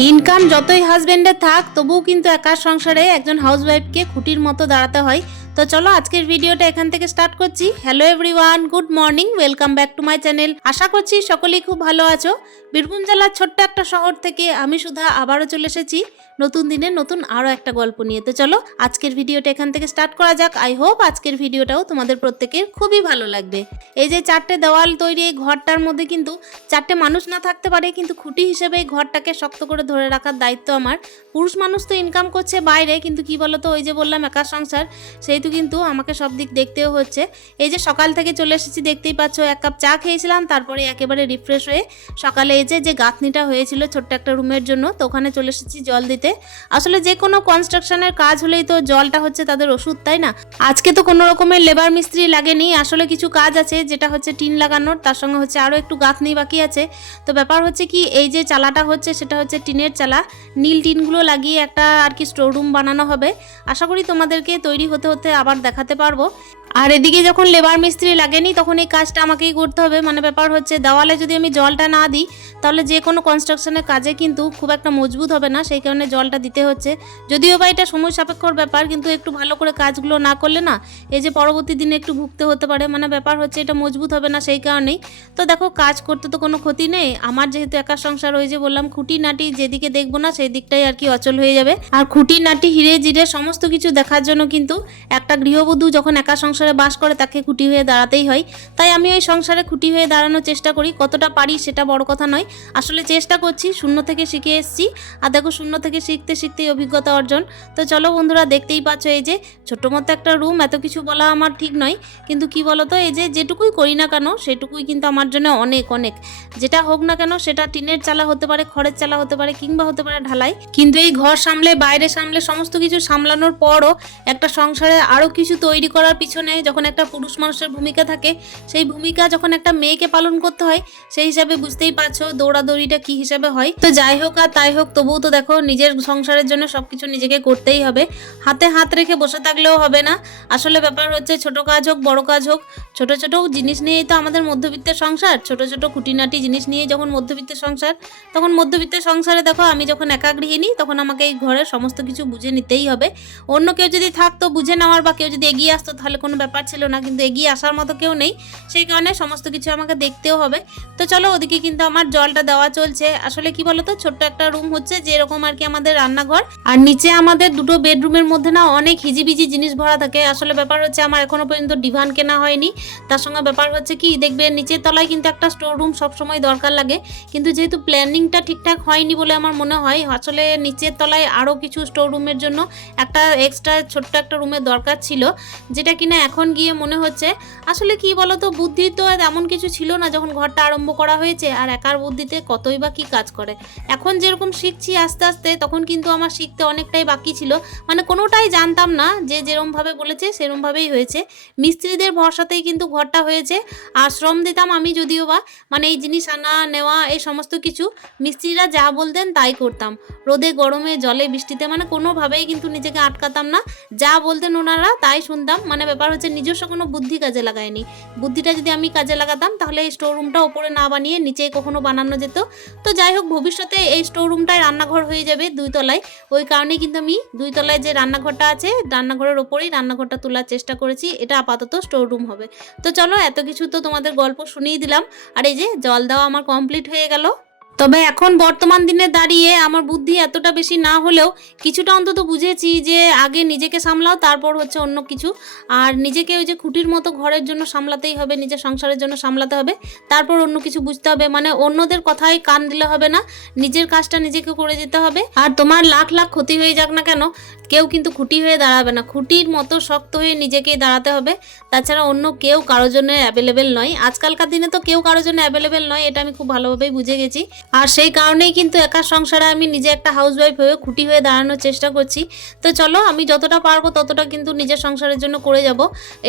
Income যতই হাজবেন্ডের থাক তবুও কিন্তু একা সংসারে একজন হাউসওয়াইফকে খুঁটির মতো দাঁড়াতে হয়। তো চলো আজকের ভিডিওটা এখান থেকে স্টার্ট করছি। Hello everyone good morning welcome back to my channel আশা করছি সকলেই খুব ভালো আছো। বীরভূম জেলার ছোট্ট একটা শহর থেকে আমি সুধা আবারও চলে এসেছি নতুন দিনে নতুন আরও একটা গল্প নিয়ে। তো চলো আজকের ভিডিওটা এখান থেকে স্টার্ট করা যাক। আই হোপ আজকের ভিডিওটাও তোমাদের প্রত্যেকের খুবই ভালো লাগবে। এই যে চারটে দেওয়াল তৈরি এই ঘরটার মধ্যে কিন্তু চারটে মানুষ না থাকতে পারে, কিন্তু খুঁটি হিসেবে এই ঘরটাকে শক্ত করে ধরে রাখার দায়িত্ব আমার। পুরুষ মানুষ তো ইনকাম করছে বাইরে, কিন্তু কি বলতো, ওই যে বললাম একা সংসার সেহেতু কিন্তু আমাকে সব দিক দেখতেও হচ্ছে। এই যে সকাল থেকে চলে এসেছি, দেখতেই পাচ্ছ, এক কাপ চা খেয়েছিলাম, তারপরে একেবারে রিফ্রেশ হয়ে সকালে এই যে যে গাঁথনিটা হয়েছিল ছোট্ট একটা রুমের জন্য, তো ওখানে চলে এসেছি জল দিতে। আসলে যে কোনো কনস্ট্রাকশনের কাজ হলেই তো জলটা হচ্ছে তাদের ওষুধ, তাই না? আজকে তো কোনো রকমের লেবার মিস্ত্রি লাগেনি, আসলে কিছু কাজ আছে, যেটা হচ্ছে টিন লাগানোর, তার সঙ্গে হচ্ছে আরও একটু গাঁথনি বাকি আছে। তো ব্যাপার হচ্ছে কি, এই যে চালাটা হচ্ছে, সেটা হচ্ছে টিনের চালা। নীল টিনগুলো লাগিয়ে একটা আর কি স্টোর রুম বানানো হবে। আশা করি তোমাদেরকে তৈরি হতে হতে আবার দেখাতে পারব। আর এদিকে যখন লেবার মিস্ত্রি লাগেনি, তখন এই কাজটা আমাকেই করতে হবে। মানে ব্যাপার হচ্ছে, দেওয়ালে যদি আমি জলটা না দিই, তাহলে যে কোনো কনস্ট্রাকশনের কাজে কিন্তু খুব একটা মজবুত হবে না। সেই কারণে জলটা দিতে হচ্ছে। যদিও বা এটা সময় সাপেক্ষর ব্যাপার, কিন্তু একটু ভালো করে কাজগুলো না করলে না, এই যে পরবর্তী দিনে একটু ভুগতে হতে পারে। মানে ব্যাপার হচ্ছে, এটা মজবুত হবে না সেই কারণেই। তো দেখো, কাজ করতে তো কোনো ক্ষতি নেই। আমার যেহেতু একা সংসার ওই যে বললাম খুঁটি নাটি যেদিকে দেখব না, সেই দিকটাই আর কি অচল হয়ে যাবে। আর খুঁটি নাটি হিরে জিরে সমস্ত কিছু দেখার জন্য কিন্তু একটা গৃহবধূ যখন একা সংসারে বাস করে, তাকে খুঁটি হয়ে দাঁড়াতেই হয়। তাই আমি ওই সংসারে খুঁটি হয়ে দাঁড়ানোর চেষ্টা করি। কতটা পারি সেটা বড় কথা নয়। আসলে চেষ্টা করছি, শূন্য থেকে শিখে এসেছি। আর দেখো, শূন্য থেকে শিখতে শিখতেই অভিজ্ঞতা অর্জন। তো চলো বন্ধুরা, দেখতেই পাচ্ছ এই যে ছোট্ট মতো একটা রুম এত কিছু বলা আমার ঠিক নয়। কিন্তু কি বলতো, এই যে যেটুকুই করি না কেন, সেটুকুই কিন্তু আমার জন্য অনেক অনেক। যেটা হোক না কেন, সেটা টিনের চালা হতে পারে, খড়ের চালা হতে পারে, কিংবা হতে পারে ঢালাই। কিন্তু এই ঘর সামলে, বাইরে সামলে, সমস্ত কিছু সামলানোর পরও একটা সংসারে আরও কিছু তৈরি করার পিছনে যখন একটা পুরুষ মানুষের ভূমিকা থাকে, সেই ভূমিকা যখন একটা মেয়েকে পালন করতে হয়, সেই হিসাবে বুঝতেই পারছ দৌড়াদৌড়িটা কি হিসাবে হয়। তো যাই হোক আর তাই হোক, তবুও তো দেখো নিজের সংসারের জন্য সবকিছু নিজেকে করতেই হবে। হাতে হাত রেখে বসে থাকলেও হবে না। আসলে ব্যাপার হচ্ছে ছোট কাজ হোক, বড় কাজ হোক, ছোট ছোট জিনিস নিয়েই তো আমাদের মধ্যবিত্তের সংসার। ছোট ছোট খুঁটিনাটি জিনিস নিয়ে যখন মধ্যবিত্তের সংসার, তখন মধ্যবিত্তের সংসারে দেখো আমি যখন একা গৃহিণী তখন আমাকে এই ঘরের সমস্ত কিছু বুঝে নিতেই হবে। অন্য কেউ যদি থাকতো, বুঝে নেওয়ার বা কেউ যদি এগিয়ে আসতো, তাহলে কোনো ব্যাপার ছিল না, কিন্তু এগিয়ে আসার মতো কেউ নেই। সেই কারণে সমস্ত কিছু আমাকে দেখতেও হবে। তো চলো ওদিকে কিন্তু আমার জলটা দেওয়া চলছে। আসলে কি বলতো, ছোট্ট একটা রুম হচ্ছে যেরকম আর কি আমাদের রান্নাঘর। আর নিচে আমাদের দুটো বেডরুমের মধ্যে না অনেক হিজিবিজি জিনিস ভরা থাকে। আসলে ব্যাপার হচ্ছে আমার এখনও পর্যন্ত ডিভান কেনা হয়নি। তার সঙ্গে ব্যাপার হচ্ছে কি, দেখবে নিচের তলায় কিন্তু একটা স্টোর রুম সবসময় দরকার লাগে। কিন্তু যেহেতু প্ল্যানিংটা ঠিকঠাক হয়নি বলে আমার মনে হয়, আসলে নিচের তলায় আরও কিছু স্টোর রুমের জন্য একটা এক্সট্রা ছোট্ট একটা রুমের দরকার ছিল। যেটা কিনা এখন গিয়ে মনে হচ্ছে, আসলে কি বলতো বুদ্ধি তো এমন কিছু ছিল না যখন ঘরটা আরম্ভ করা হয়েছে, আর একার বুদ্ধিতে কতই বা কি কাজ করে। এখন যেরকম শিখছি আস্তে আস্তে, তখন কিন্তু আমার শিখতে অনেকটাই বাকি ছিল। মানে কোনোটাই জানতাম না যে যেরমভাবে বলেছে সেরমভাবেই হয়েছে। মিস্ত্রিদের ভরসাতেই কিন্তু ঘরটা হয়েছে। আর শ্রম দিতাম আমি যদিও বা মানে এই জিনিস আনা, নেওয়া, এই সমস্ত কিছু, মিস্ত্রিরা যা বলতেন তাই করতাম। রোদে, গরমে, জলে, বৃষ্টিতে মানে কোনোভাবেই কিন্তু নিজেকে আটকাতাম না। যা বলতেন ওনারা তাই শুনতাম। মানে ব্যাপার হচ্ছে নিজস্ব কোনো বুদ্ধি কাজে লাগায়নি। বুদ্ধিটা যদি আমি কাজে লাগাতাম, তাহলে এই স্টোর রুমটা ওপরে না বানিয়ে নিচে কখনো বানানো যেত। তো যাই হোক, ভবিষ্যতে এই স্টোর রুমটাই রান্নাঘর হয়ে যাবে দুই তলায়। ওই কারণেই কিন্তু আমি দুই তলায় যে রান্নাঘরটা আছে, রান্নাঘরের ওপরেই রান্নাঘরটা তোলার চেষ্টা করেছি। এটা আপাতত স্টোর রুম হবে। তো চলো, এত কিছু তো তোমাদের গল্প শুনিয়ে দিলাম। আর এই যে জল দেওয়া আমার কমপ্লিট হয়ে গেল। তবে এখন বর্তমান দিনে দাঁড়িয়ে আমার বুদ্ধি এতটা বেশি না হলেও কিছুটা অন্তত বুঝেছি যে আগে নিজেকে সামলাও, তারপর হচ্ছে অন্য কিছু। আর নিজেকে ওই যে খুঁটির মতো ঘরের জন্য সামলাতেই হবে, নিজের সংসারের জন্য সামলাতে হবে, তারপর অন্য কিছু বুঝতে হবে। মানে অন্যদের কথাই কান দিলে হবে না, নিজের কাজটা নিজেকে করে যেতে হবে। আর তোমার লাখ লাখ ক্ষতি হয়ে যাক না কেন, কেউ কিন্তু খুঁটি হয়ে দাঁড়াবে না। খুঁটির মতো শক্ত হয়ে নিজেকেই দাঁড়াতে হবে। তাছাড়া অন্য কেউ কারোর জন্য অ্যাভেলেবেল নয়। আজকালকার দিনে তো কেউ কারোর জন্য অ্যাভেলেবেল নয়, এটা আমি খুব ভালোভাবেই বুঝে গেছি। আর সেই কারণেই কিন্তু একা সংসারে আমি নিজে একটা হাউসওয়াইফ হয়ে খুঁটি হয়ে দাঁড়ানোর চেষ্টা করছি। তো চলো, আমি যতটা পারব ততটা কিন্তু নিজের সংসারের জন্য করে যাব।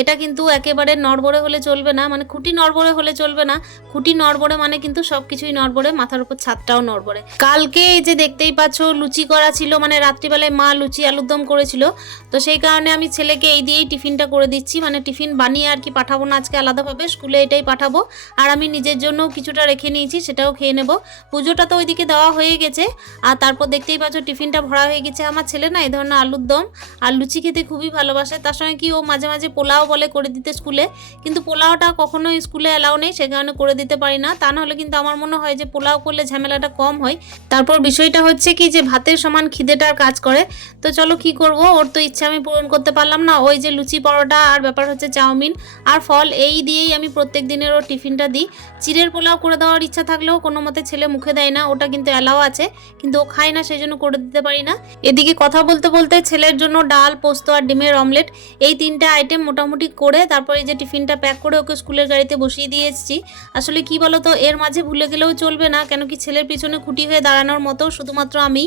এটা কিন্তু একেবারে নড়বড়ে হলে চলবে না মানে খুঁটি নড়বড়ে হলে চলবে না। খুঁটি নড়বড়ে মানে কিন্তু সব কিছুই নড়বড়ে, মাথার উপর ছাদটাও নড়বড়ে। কালকে এই যে দেখতেই পাচ্ছ, লুচি করা ছিল মানে রাত্রিবেলায় মা লুচি আলুর দম করেছিল। তো সেই কারণে আমি ছেলেকে এই দিয়েই টিফিনটা করে দিচ্ছি মানে টিফিন বানিয়ে আর কি পাঠাবো না আজকে আলাদাভাবে, স্কুলে এটাই পাঠাবো। আর আমি নিজের জন্য কিছুটা রেখে নিয়েছি, সেটাও খেয়ে নেব। পুজোটা তো ওইদিকে দেওয়া হয়ে গেছে। আর তারপর দেখতেই পাচ্ছ টিফিনটা ভরা হয়ে গেছে। আমার ছেলে না এই ধরনের আলুর দম আর লুচি খেতে খুবই ভালোবাসে। তার সঙ্গে কি ও মাঝে মাঝে পোলাও বলে করে দিতে স্কুলে। কিন্তু পোলাওটা কখনো স্কুলে অ্যালাউ নেই, সে কারণে করে দিতে পারি না। তা নাহলে কিন্তু আমার মনে হয় যে পোলাও করলে ঝামেলাটা কম হয়। তারপর বিষয়টা হচ্ছে কি যে ভাতের সমান খিদেটার কাজ করে। তো চলো কি করব? ওর তো ইচ্ছা আমি পূরণ করতে পারলাম না। ওই যে লুচি পরোটা আর ব্যাপার হচ্ছে চাউমিন। আর ফল এই দিয়েই আমি প্রত্যেক দিনের ওর টিফিনটা দিই। চিড়ের পোলাও করে দেওয়ার ইচ্ছা থাকলেও কোনো মতে ছেলে মুখে দেয় না, ওটা কিন্তু অ্যালাও আছে, কিন্তু ও খায় না সেই জন্য করে দিতে পারি না। এদিকে কথা বলতে বলতে ছেলের জন্য ডাল, পোস্ত আর ডিমের অমলেট এই তিনটা আইটেম মোটামুটি করে তারপরে যে টিফিনটা প্যাক করে ওকে স্কুলের গাড়িতে বসিয়ে দিয়ে এসেছি। আসলে কি বলতো, এর মাঝে ভুলে গেলেও চলবে না, কেন কি ছেলের পিছনে খুঁটি হয়ে দাঁড়ানোর মতো শুধুমাত্র আমি।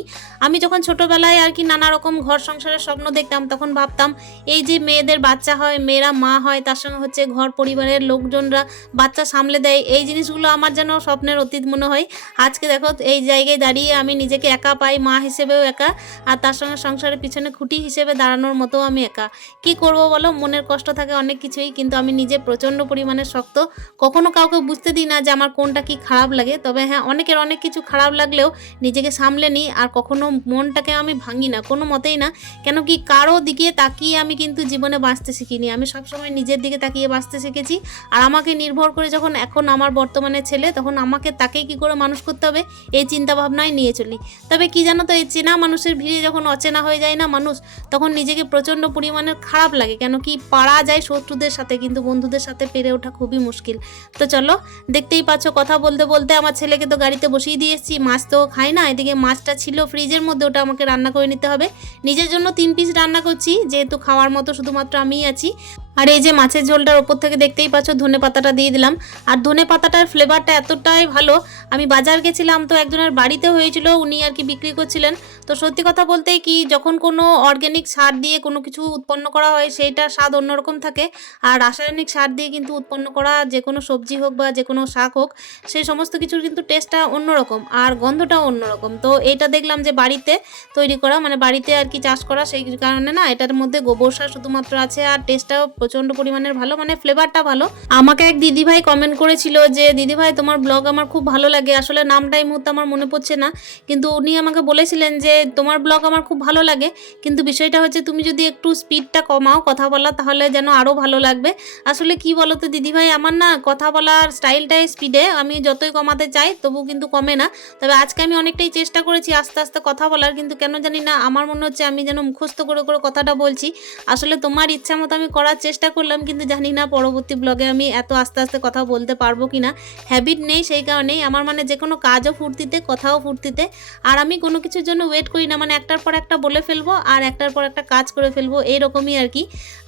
আমি যখন ছোটোবেলায় আর কি নানা রকম ঘর সংসারের স্বপ্ন দেখতাম, তখন ভাবতাম, এই যে মেয়েদের বাচ্চা হয়, মেয়েরা মা হয়, তার সঙ্গে হচ্ছে ঘর পরিবারের লোকজনরা বাচ্চা সামলে দেয়, এই জিনিসগুলো আমার যেন স্বপ্নের অতীত মনে হয়। আজকে দেখো এই জায়গায় দাঁড়িয়ে আমি নিজেকে একা পাই, মা হিসেবেও একা, আর তার সঙ্গে সংসারের পিছনে খুঁটি হিসেবে দাঁড়ানোর মতো আমি একা। কি করব বলো? মনের কষ্ট থাকে অনেক কিছুই, কিন্তু আমি নিজে প্রচণ্ড পরিমাণে শক্ত। কখনো কাউকে বুঝতে দিই না যে আমার কোনটা কি খারাপ লাগে, তবে হ্যাঁ অনেকের অনেক কিছু খারাপ লাগলেও নিজেকে সামলে নিই, আর কখনো মনটাকে আমি ভাঙি না, কোনো মতেই না। কেন কি কারও দিকে তাকিয়ে আমি কিন্তু জীবনে বাঁচতে শিখিনি। আমি সবসময় নিজের দিকে তাকিয়ে বাঁচতে শিখেছি, আর আমাকে নির্ভর করে যখন এখন আমার বর্তমানে ছেলে, তখন আমাকে তাকেই কি করে মানুষ করতে হবে, এই চিন্তা ভাবনায় নিয়ে চলি। তবে কি জানো তো, এই চেনা মানুষের ভিড়ে যখন অচেনা হয়ে যায় না মানুষ, তখন নিজেকে প্রচণ্ড পরিমাণের খারাপ লাগে। কেন কি পারা যায় শত্রুদের সাথে, কিন্তু বন্ধুদের সাথে পেরে ওঠা খুবই মুশকিল। তো চলো, দেখতেই পাচ্ছ কথা বলতে বলতে আমার ছেলেকে তো গাড়িতে বসিয়ে দিয়ে এসেছি। মাছ তো খাই না, এদিকে মাছটা ছিল ফ্রিজের মধ্যে, ওটা আমাকে রান্না করে নিতে হবে। নিজের জন্য তিন পিস রান্না করছি, যেহেতু খাওয়ার মতো শুধুমাত্র আমিই আছি। আর এই যে মাছের ঝোলটার ওপর থেকে দেখতেই পাচ্ছ, ধনে পাতাটা দিয়ে দিলাম। আর ধনে পাতাটার ফ্লেভারটা এতটাই ভালো, আমি বাজার গেছিলাম তো একজনের বাড়িতে হয়েছিল, উনি আর কি বিক্রি করছিলেন। তো সত্যি কথা বলতেই কি, যখন কোনো অর্গ্যানিক সার দিয়ে কোনো কিছু উৎপন্ন করা হয় সেইটার স্বাদ অন্যরকম থাকে। আর রাসায়নিক সার দিয়ে কিন্তু উৎপন্ন করা, যে কোনো সবজি হোক বা যে কোনো শাক হোক, সেই সমস্ত কিছুর কিন্তু টেস্টটা অন্যরকম আর গন্ধটাও অন্যরকম। তো এটা দেখলাম যে বাড়িতে তৈরি করা মানে বাড়িতে আর কি চাষ করা, সেই কারণে না, এটার মধ্যে গোবর সার শুধুমাত্র আছে আর টেস্টটাও প্রচণ্ড পরিমাণের ভালো মানে ফ্লেভারটা ভালো। আমাকে এক দিদিভাই কমেন্ট করেছিল যে, দিদিভাই, তোমার ব্লগ আমার খুব ভালো লাগে। আসলে নামটা মুহূর্তে আমার মনে পড়ছে না। কিন্তু উনি আমাকে বলেছিলেন যে, তোমার ব্লগ আমার খুব ভালো লাগে। কিন্তু বিষয়টা হচ্ছে, তুমি যদি একটু স্পিডটা কমাও কথা বলা, তাহলে যেন আরও ভালো লাগবে। আসলে কি বলো তো দিদিভাই, আমার না কথা বলার স্টাইলটাই স্পিডে আমি যতই কমাতে চাই তবু কিন্তু কমে না। তবে আজকে আমি অনেকটাই চেষ্টা করেছি আস্তে আস্তে কথা বলার, কিন্তু কেন জানি না, আমার মনে হচ্ছে আমি যেন মুখস্থ করে করে কথাটা বলছি। আসলে তোমার ইচ্ছা মতো আমি করার করলাম, কিন্তু জানি না পরবর্তী ব্লগে আমি এত আস্তে আস্তে কথা বলতে পারব কি না হ্যাবিট নেই সেই কারণেই, আমার মানে যে কোনো কাজও ফুর্তিতে, কথাও ফুর্তিতে। আর আমি কোনো কিছুর জন্য ওয়েট করি না মানে একটার পর একটা বলে ফেলব আর একটার পর একটা কাজ করে ফেলব, এইরকমই আর কি।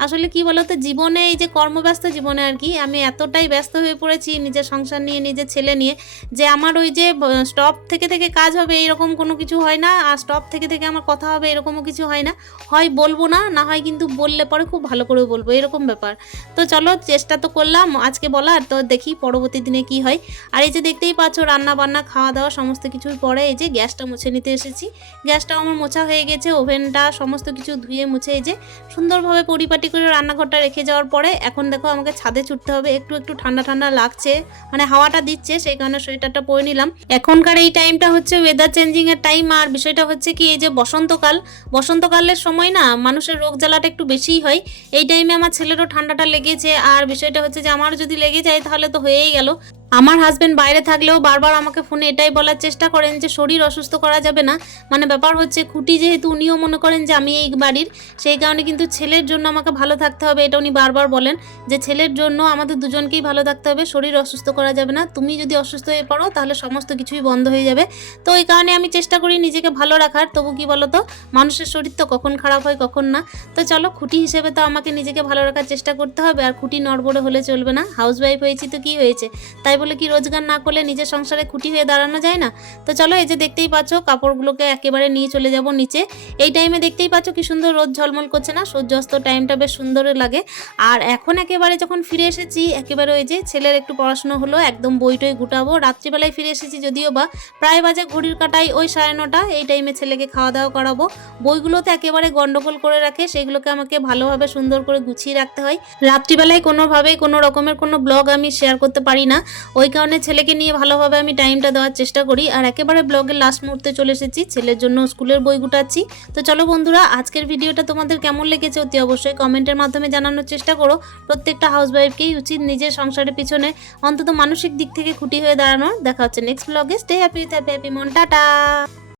আসলে কি বলতো, জীবনে এই যে কর্মব্যস্ত জীবনে আর কি, আমি এতটাই ব্যস্ত হয়ে পড়েছি নিজের সংসার নিয়ে, নিজের ছেলে নিয়ে, যে আমার ওই যে স্টপ থেকে থেকে কাজ হবে এরকম কোনো কিছু হয় না, আর স্টপ থেকে থেকে আমার কথা হবে এরকমও কিছু হয় না। হয় বলব না না হয় কিন্তু বললে পরে খুব ভালো করে বলব। এরকম ব্যাপার। তো চলো চেষ্টা তো করলাম, আজকে বলার, তো দেখি পরবর্তী দিনে কি হয়। আর এই যে দেখতেই পাচ্ছ রান্না বান্না খাওয়া দাওয়া সমস্ত কিছুর পরে এই যে গ্যাসটা মুছে নিতে এসেছি। গ্যাসটাও আমার মোছা হয়ে গেছে, ওভেনটা সমস্ত কিছু ধুয়ে মুছে এই যে সুন্দরভাবে পরিপাটি করে রান্নাঘরটা রেখে যাওয়ার পরে এখন দেখো আমাকে ছাদে ছুটতে হবে, একটু একটু ঠান্ডা ঠান্ডা লাগছে মানে হাওয়াটা দিচ্ছে, সেই কারণে সোয়েটারটা পরে নিলাম। এখনকার এই টাইমটা হচ্ছে ওয়েদার চেঞ্জিং এর টাইম আর বিষয়টা হচ্ছে কি, এই যে বসন্তকাল, বসন্তকালের সময় না মানুষের রোগ জ্বালাটা একটু বেশিই হয়। এই টাইমে আমার ছেলেরও ঠান্ডাটা লেগেছে। আর বিষয়টা হচ্ছে যে, আমারও যদি লেগে যায় তাহলে তো হয়েই গেল। আমার হাজব্যান্ড বাইরে থাকলেও বারবার আমাকে ফোনে এটাই বলার চেষ্টা করেন যে শরীর অসুস্থ করা যাবে না। মানে ব্যাপার হচ্ছে, খুঁটি যেহেতু উনিও মনে করেন যে আমি এই বাড়ির, সেই কারণে কিন্তু ছেলের জন্য আমাকে ভালো থাকতে হবে, এটা উনি বারবার বলেন। যে ছেলের জন্য আমাদের দুজনকেই ভালো থাকতে হবে, শরীর অসুস্থ করা যাবে না। তুমি যদি অসুস্থ হয়ে পড়ো, তাহলে সমস্ত কিছুই বন্ধ হয়ে যাবে। তো এই কারণে আমি চেষ্টা করি নিজেকে ভালো রাখার। তবু কি বলো তো মানুষের শরীর তো কখন খারাপ হয়, কখন না। তো চলো, খুঁটি হিসেবে তো আমাকে নিজেকে ভালো রাখার চেষ্টা করতে হবে। আর খুঁটি নড়বড়ে হলে চলবে না। হাউস ওয়াইফ হয়েছি তো কি হয়েছে? তাই বলে কি রোজগার না করলে নিজের সংসারে খুঁটি হয়ে দাঁড়ানো যায় না? তো চলো এই যে দেখতেই পাচ্ছ, কাপড়গুলোকে একেবারে নিয়ে চলে যাব নিচে। এই টাইমে দেখতেই পাচ্ছ কি সুন্দর রোদ ঝলমল করছে না? সূর্যাস্ত টাইমটা বেশ সুন্দর লাগে। আর এখন একেবারে যখন ফিরে এসেছি, একেবারে ওই যে ছেলের একটু পড়াশুনো হলো, একদম বইটই গুটাবো। রাত্রিবেলায় ফিরে এসেছি যদিও বা প্রায় বাজে ঘড়ির কাটাই ওই সাড়ে নটা, এই টাইমে ছেলেকে খাওয়া দাওয়া করাবো বইগুলোতে একেবারে গন্ডগোল করে রাখে, সেগুলোকে আমাকে ভালোভাবে সুন্দর করে গুছিয়ে রাখতে হয়। রাত্রিবেলায় কোনোভাবেই কোনো রকমের কোনো ব্লগ আমি শেয়ার করতে পারি না। ওই কারণে ছেলেকে নিয়ে ভালোভাবে আমি টাইমটা দেওয়ার চেষ্টা করি। আর একেবারে ব্লগের লাস্ট মুহূর্তে চলে এসেছি। ছেলের জন্য স্কুলের বই গুটাচ্ছি। তো চলো বন্ধুরা, আজকের ভিডিওটা তোমাদের কেমন লেগেছে অতি অবশ্যই কমেন্টের মাধ্যমে জানানোর চেষ্টা করো। প্রত্যেকটা হাউসওয়াইফকেই উচিত নিজের সংসারের পিছনে অন্তত মানসিক দিক থেকে খুঁটি হয়ে দাঁড়ানোর। দেখা হচ্ছে নেক্সট ব্লগে স্টে হ্যাপি হ্যাপি হ্যাপি মন। টাটা!